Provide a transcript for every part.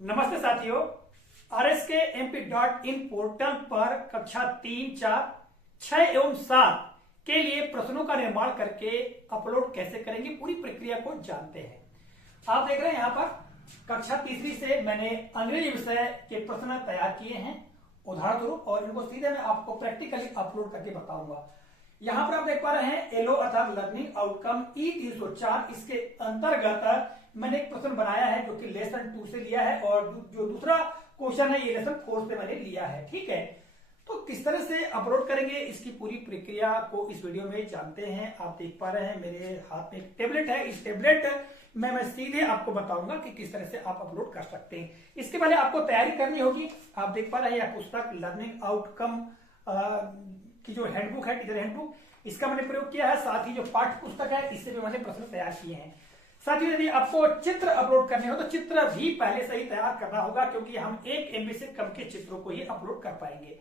नमस्ते साथियों, rskmp.in portal पर कक्षा 3, 4, 6 एवं 7 के लिए प्रश्नों का निर्माण करके अपलोड कैसे करेंगे, पूरी प्रक्रिया को जानते हैं। आप देख रहे हैं यहाँ पर कक्षा तीसरी से मैंने अंग्रेजी विषय के प्रश्न तैयार किए हैं उदाहरण स्वरूप, और इनको सीधे मैं आपको प्रैक्टिकली अपलोड करके बताऊंगा। यहाँ पर आप देख पा रहे हैं एलओ अर्थात लर्निंग आउटकम E304, इसके अंतर्गत मैंने एक प्रश्न बनाया है जो कि लेसन 2 से लिया है, और जो दूसरा क्वेश्चन है ये लेसन 4 से मैंने लिया है। ठीक है, तो किस तरह से अपलोड करेंगे इसकी पूरी प्रक्रिया को इस वीडियो में जानते हैं। आप देख पा रहे हैं मेरे हाथ में एक टेबलेट है, इस टेबलेट में मैं सीधे आपको बताऊंगा कि किस तरह से आप अपलोड कर सकते हैं। इसके पहले आपको तैयारी करनी होगी। आप देख पा रहे हैं यह पुस्तक लर्निंग आउटकम की जो हैंडबुक है, टीचर हैंडबुक, इसका मैंने प्रयोग किया है। साथ ही जो पाठ्य पुस्तक है इससे भी मैंने प्रश्न तैयार किए हैं। साथ ही यदि आपको चित्र अपलोड करने हो तो चित्र भी पहले से ही तैयार करना होगा, क्योंकि हम 1 MB से कम के चित्रों को ही अपलोड कर पाएंगे।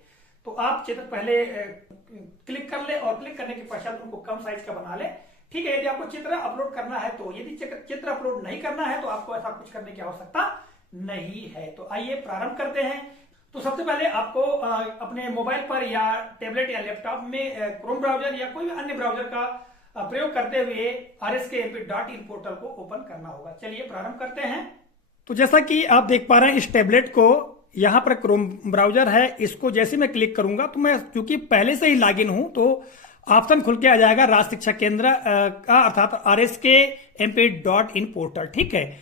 तो आप चित्र पहले क्लिक कर ले और क्लिक करने के पश्चात उनको कम साइज का बना ले। ठीक है, यदि आपको चित्र अपलोड करना है तो, यदि चित्र अपलोड नहीं करना है तो आपको ऐसा कुछ करने की आवश्यकता नहीं है। तो आइए प्रारंभ करते हैं। तो सबसे पहले आपको अपने मोबाइल पर या टैबलेट या लैपटॉप में क्रोम ब्राउजर या कोई भी अन्य ब्राउजर का प्रयोग करते हुए rskmp.in पोर्टल को ओपन करना होगा। चलिए प्रारंभ करते हैं। तो जैसा कि आप देख पा रहे हैं इस टैबलेट को, यहाँ पर क्रोम ब्राउजर है, इसको जैसे मैं क्लिक करूंगा तो मैं क्योंकि पहले से ही लॉगिन हूं तो ऑप्शन खुल के आ जाएगा राष्ट्रीय शिक्षा केंद्र का अर्थात rskmp.in पोर्टल। ठीक है,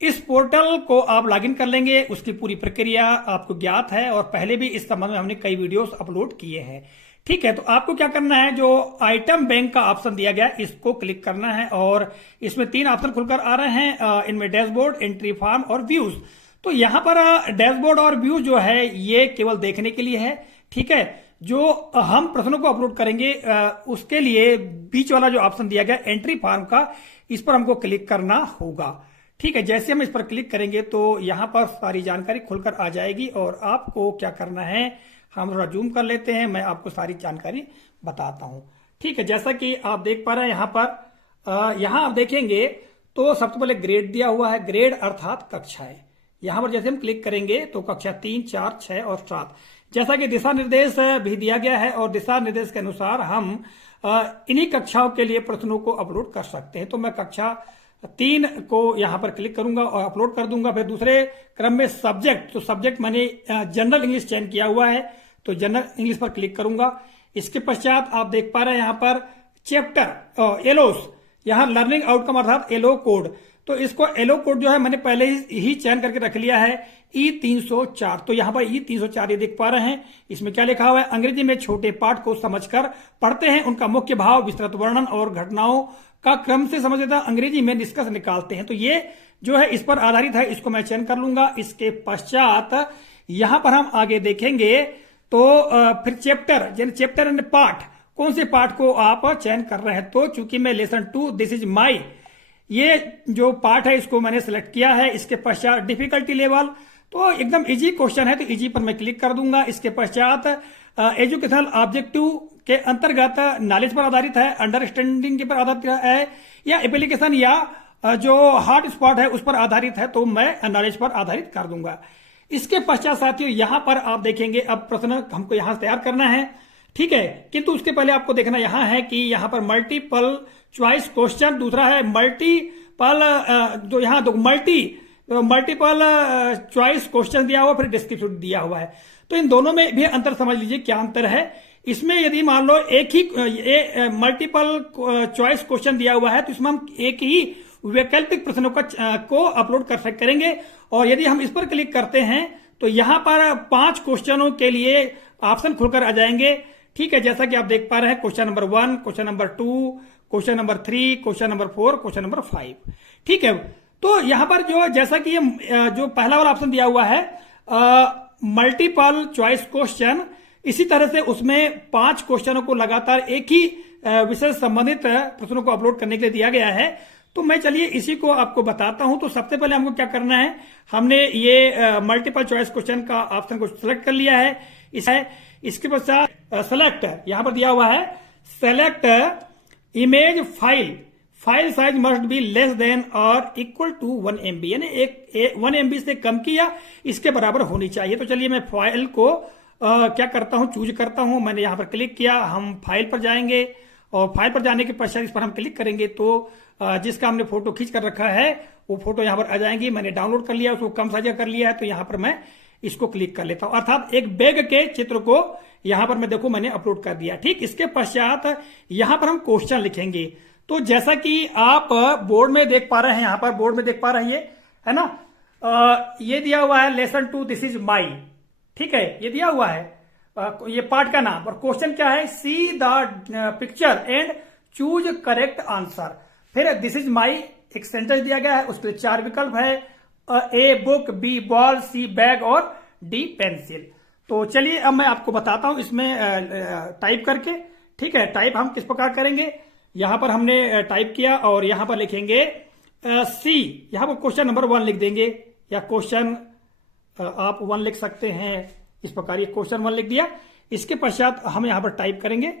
इस पोर्टल को आप लॉगिन कर लेंगे, उसकी पूरी प्रक्रिया आपको ज्ञात है और पहले भी इस संबंध में हमने कई वीडियोस अपलोड किए हैं। ठीक है, तो आपको क्या करना है, जो आइटम बैंक का ऑप्शन दिया गया इसको क्लिक करना है और इसमें 3 ऑप्शन खुलकर आ रहे हैं। इनमें डैशबोर्ड, एंट्री फॉर्म और व्यूज। तो यहाँ पर डैशबोर्ड और व्यूज जो है ये केवल देखने के लिए है। ठीक है, जो हम प्रश्नों को अपलोड करेंगे उसके लिए बीच वाला जो ऑप्शन दिया गया एंट्री फॉर्म का, इस पर हमको क्लिक करना होगा। ठीक है, जैसे हम इस पर क्लिक करेंगे तो यहाँ पर सारी जानकारी खुलकर आ जाएगी और आपको क्या करना है, हम थोड़ा जूम कर लेते हैं, मैं आपको सारी जानकारी बताता हूँ। ठीक है, जैसा कि आप देख पा रहे हैं यहाँ आप देखेंगे तो सबसे पहले ग्रेड दिया हुआ है, ग्रेड अर्थात कक्षाएं। यहाँ पर जैसे हम क्लिक करेंगे तो कक्षा 3, 4, 6 और 7, जैसा कि दिशा निर्देश भी दिया गया है और दिशा निर्देश के अनुसार हम इन्हीं कक्षाओं के लिए प्रश्नों को अपलोड कर सकते हैं। तो मैं कक्षा 3 को यहाँ पर क्लिक करूंगा और अपलोड कर दूंगा। फिर दूसरे क्रम में सब्जेक्ट, तो सब्जेक्ट मैंने जनरल इंग्लिश चयन किया हुआ है तो जनरल इंग्लिश पर क्लिक करूंगा। इसके पश्चात आप देख पा रहे हैं यहाँ पर चैप्टर एलोस, यहाँ लर्निंग आउटकम अर्थात एलो कोड, तो इसको एलो कोड जो है मैंने पहले ही चयन करके रख लिया है E304। तो यहाँ पर E304 ये देख पा रहे हैं, इसमें क्या लिखा हुआ है, अंग्रेजी में छोटे पाठ को समझकर पढ़ते हैं, उनका मुख्य भाव, विस्तृत वर्णन और घटनाओं का क्रम से समझ लेता, अंग्रेजी में निष्कर्ष निकालते हैं। तो ये जो है इस पर आधारित है, इसको मैं चयन कर लूंगा। इसके पश्चात यहां पर हम आगे देखेंगे तो फिर चैप्टर एंड पार्ट, कौन से पार्ट को आप चयन कर रहे हैं। तो चूंकि मैं लेसन 2 दिस इज माई, ये जो पार्ट है इसको मैंने सिलेक्ट किया है। इसके पश्चात डिफिकल्टी लेवल, तो एकदम इजी क्वेश्चन है तो इजी पर मैं क्लिक कर दूंगा। इसके पश्चात एजुकेशनल ऑब्जेक्टिव के अंतर्गत नॉलेज पर आधारित है, अंडरस्टैंडिंग के पर आधारित है, या एप्लीकेशन या जो हॉट स्पॉट है उस पर आधारित है, तो मैं नॉलेज पर आधारित कर दूंगा। इसके पश्चात साथियों यहाँ पर आप देखेंगे अब प्रश्न हमको यहाँ तैयार करना है। ठीक है, किंतु उसके पहले आपको देखना यहाँ है कि यहाँ पर मल्टीपल चॉइस क्वेश्चन, दूसरा है मल्टीपल, जो यहाँ मल्टीपल चॉइस क्वेश्चन दिया हुआ, फिर डिस्क्रिप्शन दिया हुआ है। तो इन दोनों में भी अंतर समझ लीजिए क्या अंतर है। इसमें यदि मान लो एक ही मल्टीपल चॉइस क्वेश्चन दिया हुआ है तो इसमें हम एक ही वैकल्पिक प्रश्नों को अपलोड करेंगे, और यदि हम इस पर क्लिक करते हैं तो यहाँ पर 5 क्वेश्चनों के लिए ऑप्शन खुलकर आ जाएंगे। ठीक है, जैसा कि आप देख पा रहे हैं question number 1, question number 2, question number 3, question number 4, question number 5। ठीक है, तो यहाँ पर जो जैसा कि ये जो पहला वाला ऑप्शन दिया हुआ है मल्टीपल चॉइस क्वेश्चन, इसी तरह से उसमें 5 क्वेश्चनों को लगातार एक ही विषय से संबंधित प्रश्नों को अपलोड करने के लिए दिया गया है। तो मैं चलिए इसी को आपको बताता हूं। तो सबसे पहले हमको क्या करना है, हमने ये मल्टीपल चॉइस क्वेश्चन का ऑप्शन को सिलेक्ट कर लिया है। इसके पश्चात सेलेक्ट, यहां पर दिया हुआ है select image file file size must be less than और इक्वल टू 1 MB, यानी 1 MB से कम की या इसके बराबर होनी चाहिए। तो चलिए मैं फाइल को क्या करता हूं, चूज करता हूं। मैंने यहां पर क्लिक किया, हम फाइल पर जाएंगे और फाइल पर जाने के पश्चात इस पर हम क्लिक करेंगे तो जिसका हमने फोटो खींच कर रखा है वो फोटो यहां पर आ जाएंगी। मैंने डाउनलोड कर लिया, उसको कम साइज कर लिया है, तो यहां पर मैं इसको क्लिक कर लेता हूं। अर्थात एक बैग के चित्र को यहां पर मैं देखो मैंने अपलोड कर दिया। ठीक, इसके पश्चात यहां पर हम क्वेश्चन लिखेंगे। तो जैसा कि आप बोर्ड में देख पा रहे हैं, यहां पर बोर्ड में देख पा रहे हैं, है ना, ये दिया हुआ है लेसन 2 दिस इज माई। ठीक है, ये दिया हुआ है ये पार्ट का नाम, और क्वेश्चन क्या है, see the picture and choose correct answer. फिर दिस इज माई एक सेंटेंस दिया गया है, उसके 4 विकल्प है, A book, B ball, C bag और डी पेंसिल। तो चलिए अब मैं आपको बताता हूं इसमें टाइप करके। ठीक है, टाइप हम किस प्रकार करेंगे, यहां पर हमने टाइप किया और यहां पर लिखेंगे सी, यहां पर क्वेश्चन नंबर 1 लिख देंगे, या क्वेश्चन आप 1 लिख सकते हैं इस प्रकार, ये क्वेश्चन 1 लिख दिया। इसके पश्चात हम यहां पर टाइप करेंगे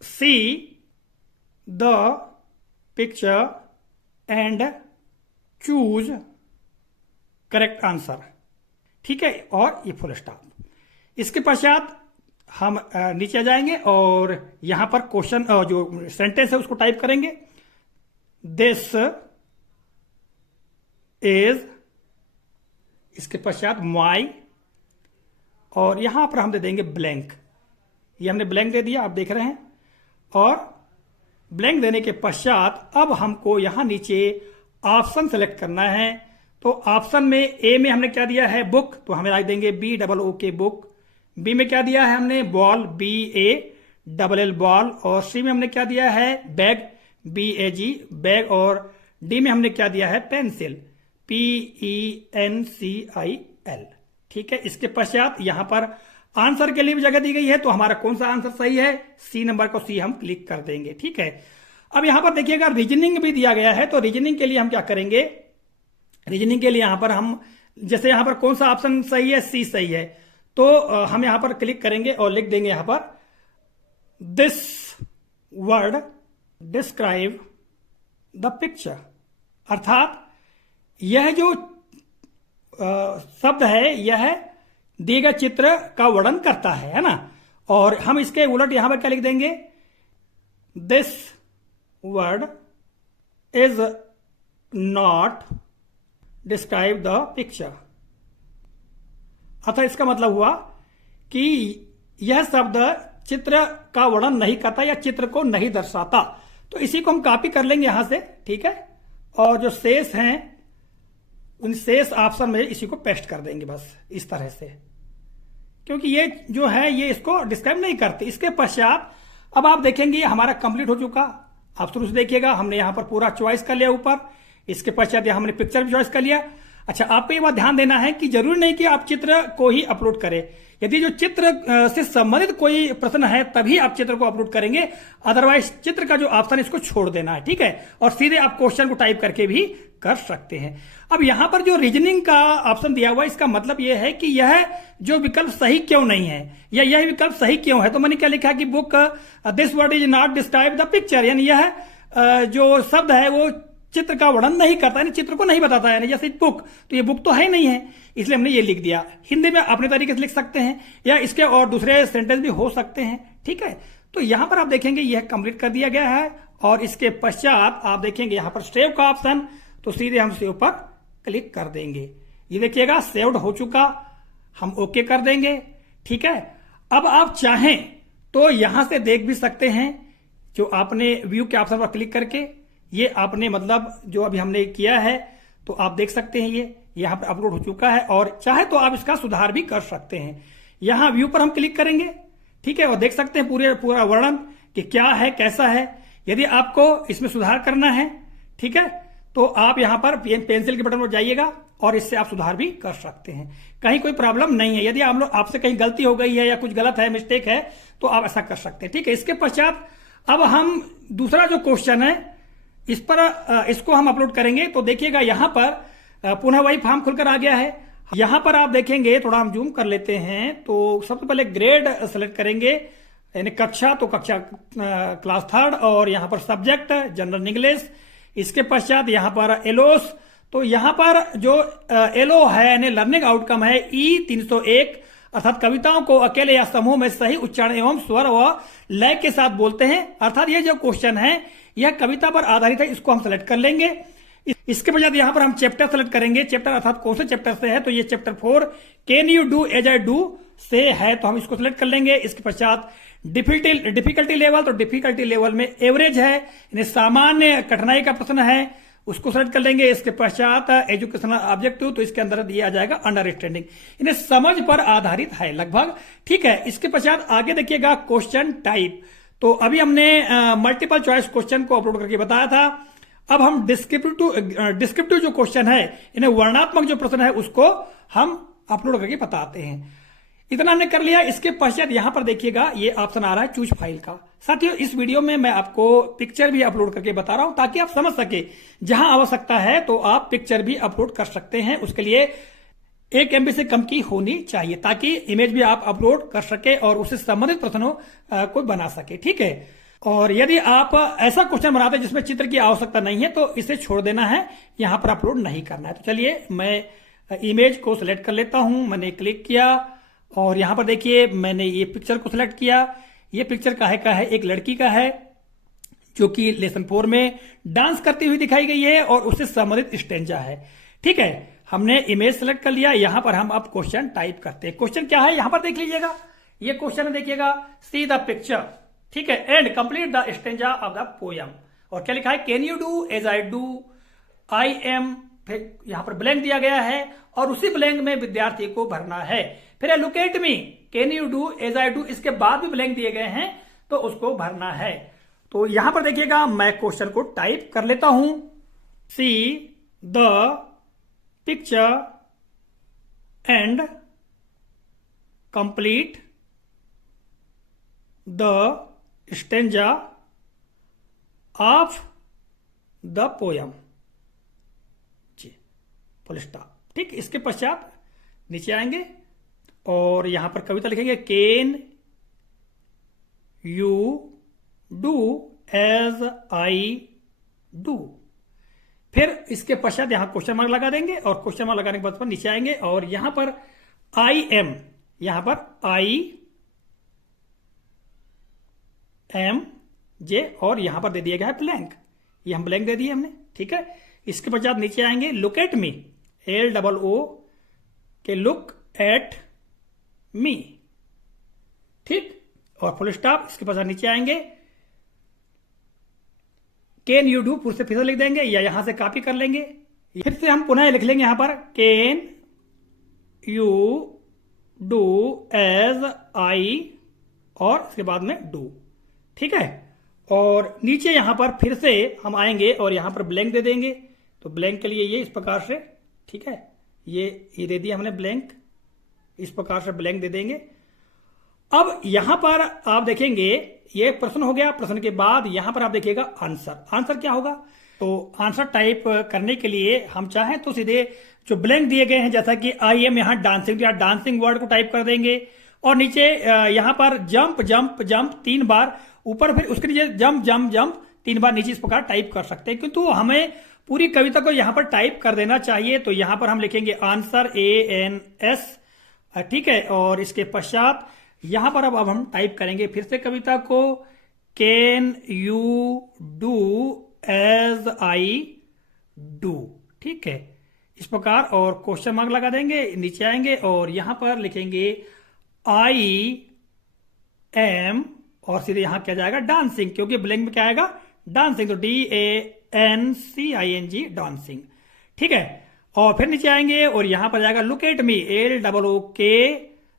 सी the picture and choose correct answer. ठीक है, और ये फुल स्टॉप। इसके पश्चात हम नीचे आ जाएंगे और यहां पर क्वेश्चन जो सेंटेंस है उसको टाइप करेंगे, दिस इज, इसके पश्चात माई, और यहां पर हम दे देंगे ब्लैंक। ये हमने ब्लैंक दे दिया, आप देख रहे हैं। और ब्लैंक देने के पश्चात अब हमको यहां नीचे ऑप्शन सेलेक्ट करना है। तो ऑप्शन में ए में हमने क्या दिया है, बुक, तो हमें लाइक देंगे BOOK बुक। बी में क्या दिया है हमने, बॉल, BALL बॉल। और सी में हमने क्या दिया है, बैग, BAG बैग। और डी में हमने क्या दिया है, पेंसिल, PENCIL। ठीक है, इसके पश्चात यहां पर आंसर के लिए भी जगह दी गई है, तो हमारा कौन सा आंसर सही है, सी नंबर को सी हम क्लिक कर देंगे। ठीक है, अब यहां पर देखिएगा रीजनिंग भी दिया गया है, तो रीजनिंग के लिए हम क्या करेंगे, रीजनिंग के लिए यहां पर हम जैसे यहां पर कौन सा ऑप्शन सही है, सी सही है, तो हम यहां पर क्लिक करेंगे और लिख देंगे यहां पर this word describe the picture. अर्थात यह जो शब्द है यह दिए गए चित्र का वर्णन करता है ना। और हम इसके उलट यहां पर क्या लिख देंगे, this word is not describe the picture. अतः इसका मतलब हुआ कि यह शब्द चित्र का वर्णन नहीं करता या चित्र को नहीं दर्शाता। तो इसी को हम कॉपी कर लेंगे यहां से। ठीक है, और जो शेष हैं उन शेष ऑप्शन में इसी को पेस्ट कर देंगे बस इस तरह से, क्योंकि ये जो है ये इसको डिस्क्राइब नहीं करते। इसके पश्चात अब आप देखेंगे हमारा कंप्लीट हो चुका। आप शुरू से देखिएगा, हमने यहां पर पूरा चॉइस कर लिया ऊपर। इसके पश्चात हमने पिक्चर भी चॉइस कर लिया। अच्छा, आपको ये बात ध्यान देना है कि जरूरी नहीं कि आप चित्र को ही अपलोड करें। यदि जो चित्र से संबंधित कोई प्रश्न है तभी आप चित्र को अपलोड करेंगे, अदरवाइज चित्र का जो ऑप्शन इसको छोड़ देना है। ठीक है, और सीधे आप क्वेश्चन को टाइप करके भी कर सकते हैं। अब यहां पर जो रीजनिंग का ऑप्शन दिया हुआ है, इसका मतलब यह है कि यह जो विकल्प सही क्यों नहीं है या यह विकल्प सही क्यों है। तो मैंने क्या लिखा कि book this word is not describe the picture, यानी यह जो शब्द है वो चित्र का वर्णन नहीं करता, यानी चित्र को नहीं बताता। यानी जैसे बुक, तो ये बुक तो है नहीं है, इसलिए हमने ये लिख दिया। हिंदी में अपने तरीके से लिख सकते हैं या इसके और दूसरे सेंटेंस भी हो सकते हैं। ठीक है, तो यहां पर आप देखेंगे यह कंप्लीट कर दिया गया है। और इसके पश्चात आप देखेंगे यहां पर सेव का ऑप्शन, तो सीधे हम सेव पर क्लिक कर देंगे। ये देखिएगा सेव्ड हो चुका, हम ओके कर देंगे। ठीक है, अब आप चाहें तो यहां से देख भी सकते हैं, जो आपने व्यू के ऑप्शन पर क्लिक करके ये आपने मतलब जो अभी हमने किया है, तो आप देख सकते हैं ये यहां पर अपलोड हो चुका है। और चाहे तो आप इसका सुधार भी कर सकते हैं। यहां व्यू पर हम क्लिक करेंगे, ठीक है, और देख सकते हैं पूरा वर्णन कि क्या है, कैसा है। यदि आपको इसमें सुधार करना है, ठीक है, तो आप यहां पर पेंसिल के बटन पर जाइएगा और इससे आप सुधार भी कर सकते हैं। कहीं कोई प्रॉब्लम नहीं है। यदि आपसे कहीं गलती हो गई है या कुछ गलत है, मिस्टेक है, तो आप ऐसा कर सकते हैं। ठीक है, इसके पश्चात अब हम दूसरा जो क्वेश्चन है इस पर इसको हम अपलोड करेंगे। तो देखिएगा यहां पर पुनः वही फॉर्म खुलकर आ गया है। यहां पर आप देखेंगे, थोड़ा हम जूम कर लेते हैं, तो सबसे पहले ग्रेड सेलेक्ट करेंगे। यानी कक्षा तो कक्षा क्लास 3rd, और यहाँ पर सब्जेक्ट जनरल इंग्लिश। इसके पश्चात यहाँ पर एलोस, तो यहाँ पर जो एलओ है यानी लर्निंग आउटकम है E301, अर्थात कविताओं को अकेले या समूह में सही उच्चारण एवं स्वर व लय के साथ बोलते हैं। अर्थात ये जो क्वेश्चन है यह कविता पर आधारित है, इसको हम सेलेक्ट कर लेंगे। इसके बजाय यहाँ पर हम चैप्टर सेलेक्ट करेंगे। चैप्टर अर्थात कौन से चैप्टर से है, तो ये chapter 4 can you do as I do से है, तो हम इसको सिलेक्ट कर लेंगे। इसके पश्चात डिफिकल्टी लेवल, तो डिफिकल्टी लेवल में एवरेज है, यानी सामान्य कठिनाई का प्रश्न है, उसको सेलेक्ट कर लेंगे। इसके पश्चात एजुकेशनल ऑब्जेक्टिव, तो इसके अंदर दिया जाएगा अंडरस्टैंडिंग, यानी समझ पर आधारित है लगभग। ठीक है, इसके पश्चात आगे देखिएगा क्वेश्चन टाइप। तो अभी हमने मल्टीपल चॉइस क्वेश्चन को अपलोड करके बताया था। अब हम डिस्क्रिप्टिव जो क्वेश्चन है, यानी वर्णात्मक जो प्रश्न है, उसको हम अपलोड करके बताते हैं। इतना हमने कर लिया। इसके पश्चात यहां पर देखिएगा ये ऑप्शन आ रहा है चूज फाइल का। साथियों, इस वीडियो में मैं आपको पिक्चर भी अपलोड करके बता रहा हूं ताकि आप समझ सके, जहां आवश्यकता है तो आप पिक्चर भी अपलोड कर सकते हैं। उसके लिए 1 MB से कम की होनी चाहिए ताकि इमेज भी आप अपलोड कर सके और उससे संबंधित प्रश्नों को बना सके। ठीक है, और यदि आप ऐसा क्वेश्चन बनाते हैं जिसमें चित्र की आवश्यकता नहीं है तो इसे छोड़ देना है, यहां पर अपलोड नहीं करना है। तो चलिए मैं इमेज को सिलेक्ट कर लेता हूं। मैंने क्लिक किया और यहां पर देखिए मैंने ये पिक्चर को सिलेक्ट किया। ये पिक्चर का है एक लड़की का है जो कि लेसन 4 में डांस करती हुई दिखाई गई है और उससे संबंधित स्टेंजा है। ठीक है, हमने इमेज सेलेक्ट कर लिया। यहां पर हम अब क्वेश्चन टाइप करते हैं। क्वेश्चन क्या है यहां पर देख लीजिएगा। ये क्वेश्चन देखिएगा, सी द पिक्चर, ठीक है, and complete the stanza of the poem. और क्या लिखा है, can you do as I do, I am, फिर यहां पर ब्लैंक दिया गया है और उसी ब्लैंक में विद्यार्थी को भरना है। फिर look at me, can you do as I do, इसके बाद भी ब्लैंक दिए गए हैं तो उसको भरना है। तो यहां पर देखिएगा मैं क्वेश्चन को टाइप कर लेता हूं, see the picture and complete the stanza of the poem, जी, फुल स्टॉप। ठीक, इसके पश्चात नीचे आएंगे और यहां पर कविता लिखेंगे, can you do as I do. फिर इसके पश्चात यहां क्वेश्चन मार्क लगा देंगे और क्वेश्चन मार्क लगाने के बाद नीचे आएंगे और यहां पर आई एम, यहां पर आई एम जे और यहां पर दे दिया गया है ब्लैंक, ये हम ब्लैंक दे दिए हमने। ठीक है, इसके पश्चात नीचे आएंगे, लुक एट मी, LOO के लुक एट मी, ठीक, और फुल स्टॉप। इसके पश्चात नीचे आएंगे, कैन यू डू फिर से लिख देंगे या यहां से कॉपी कर लेंगे। फिर से हम पुनः लिख लेंगे यहां पर, can you do as I और इसके बाद में डू। ठीक है, और नीचे यहां पर फिर से हम आएंगे और यहां पर ब्लैंक दे देंगे। तो ब्लैंक के लिए ये इस प्रकार से, ठीक है, ये दे दिया हमने ब्लैंक, इस प्रकार से ब्लैंक दे देंगे। अब यहां पर आप देखेंगे ये प्रश्न हो गया। प्रश्न के बाद यहां पर आप देखिएगा आंसर। आंसर क्या होगा, तो आंसर टाइप करने के लिए हम चाहें तो सीधे जो ब्लैंक दिए गए हैं, जैसा कि आई एम यहां डांसिंग, या डांसिंग वर्ड को टाइप कर देंगे और नीचे यहां पर जंप जंप जंप 3 बार, ऊपर फिर उसके नीचे जंप जंप जंप 3 बार नीचे इस प्रकार टाइप कर सकते हैं। किंतु हमें पूरी कविता को यहां पर टाइप कर देना चाहिए, तो यहां पर हम लिखेंगे आंसर ANS, ठीक है, और इसके पश्चात यहां पर अब हम टाइप करेंगे फिर से कविता को, can you do as I do, ठीक है, इस प्रकार, और क्वेश्चन मार्क लगा देंगे। नीचे आएंगे और यहां पर लिखेंगे आई एम और सीधे यहां क्या जाएगा डांसिंग, क्योंकि ब्लैंक में क्या आएगा डांसिंग, तो DANCING डांसिंग। ठीक है, और फिर नीचे आएंगे और यहां पर जाएगा look at me, LOOK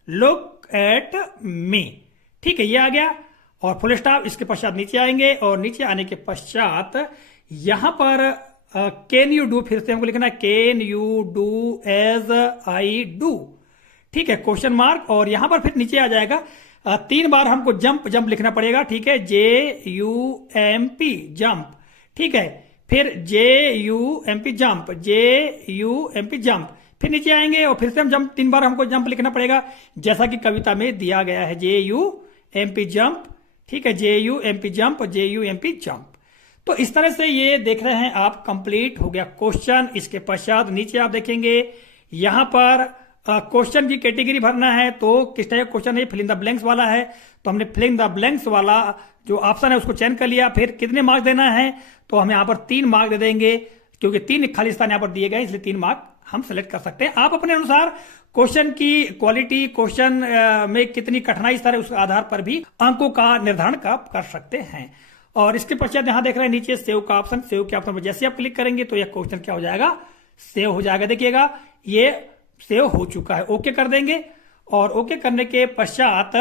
look at मी। ठीक है, ये आ गया और फुल स्टॉप। इसके पश्चात नीचे आएंगे और नीचे आने के पश्चात यहां पर कैन यू डू, फिर से हमको लिखना है can you do as I do, ठीक है, क्वेश्चन मार्क, और यहां पर फिर नीचे आ जाएगा 3 बार हमको जंप जंप लिखना पड़ेगा, ठीक है, JUMP जंप, ठीक है, फिर JUMP जंप, JUMP जंप, फिर नीचे आएंगे और फिर से हम जंप 3 बार हमको जंप लिखना पड़ेगा, जैसा कि कविता में दिया गया है, एमपी जंप, ठीक है, जेयू एमपी जंप, जेयू एमपी जंप। तो इस तरह से ये देख रहे हैं आप, कंप्लीट हो गया क्वेश्चन। इसके पश्चात नीचे आप देखेंगे यहां पर क्वेश्चन की कैटेगरी भरना है, तो किस टाइप क्वेश्चन है, फिल इन द ब्लैंक्स वाला है, तो हमने फिल इन द ब्लैंक्स वाला जो ऑप्शन है उसको चयन कर लिया। फिर कितने मार्क्स देना है, तो हम यहाँ पर 3 मार्क्स दे देंगे, क्योंकि 3 खाली स्थान यहाँ पर दिए गए, इसलिए 3 मार्क हम सेलेक्ट कर सकते हैं। आप अपने अनुसार क्वेश्चन की क्वालिटी, क्वेश्चन में कितनी कठिनाई स्तर है, उसके आधार पर भी अंकों का निर्धारण कर सकते हैं। और इसके पश्चात यहां देख रहे हैं नीचे सेव का ऑप्शन, सेव के ऑप्शन पर जैसे आप क्लिक करेंगे तो यह क्वेश्चन क्या हो जाएगा, सेव हो जाएगा। देखिएगा ये सेव हो चुका है, ओके कर देंगे। और ओके करने के पश्चात,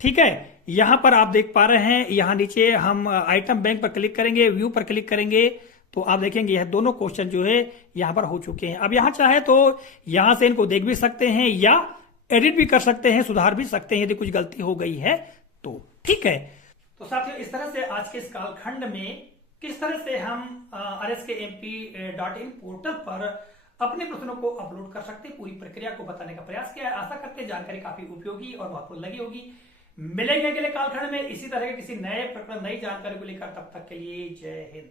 ठीक है, यहां पर आप देख पा रहे हैं, यहां नीचे हम आइटम बैंक पर क्लिक करेंगे, व्यू पर क्लिक करेंगे, तो आप देखेंगे यह दोनों क्वेश्चन जो है यहां पर हो चुके हैं। अब यहां चाहे तो यहां से इनको देख भी सकते हैं या एडिट भी कर सकते हैं, सुधार भी सकते हैं यदि कुछ गलती हो गई है तो, ठीक है। तो साथियों, इस तरह से आज के इस कालखंड में किस तरह से हम rskmp.in पोर्टल पर अपने प्रश्नों को अपलोड कर सकते हैं, पूरी प्रक्रिया को बताने का प्रयास किया है। आशा करते हैं जानकारी काफी उपयोगी और महत्वपूर्ण लगी होगी। मिलेंगे अगले कालखंड में इसी तरह के किसी नए प्रकरण, नई जानकारी को लेकर, तब तक के लिए जय हिंद।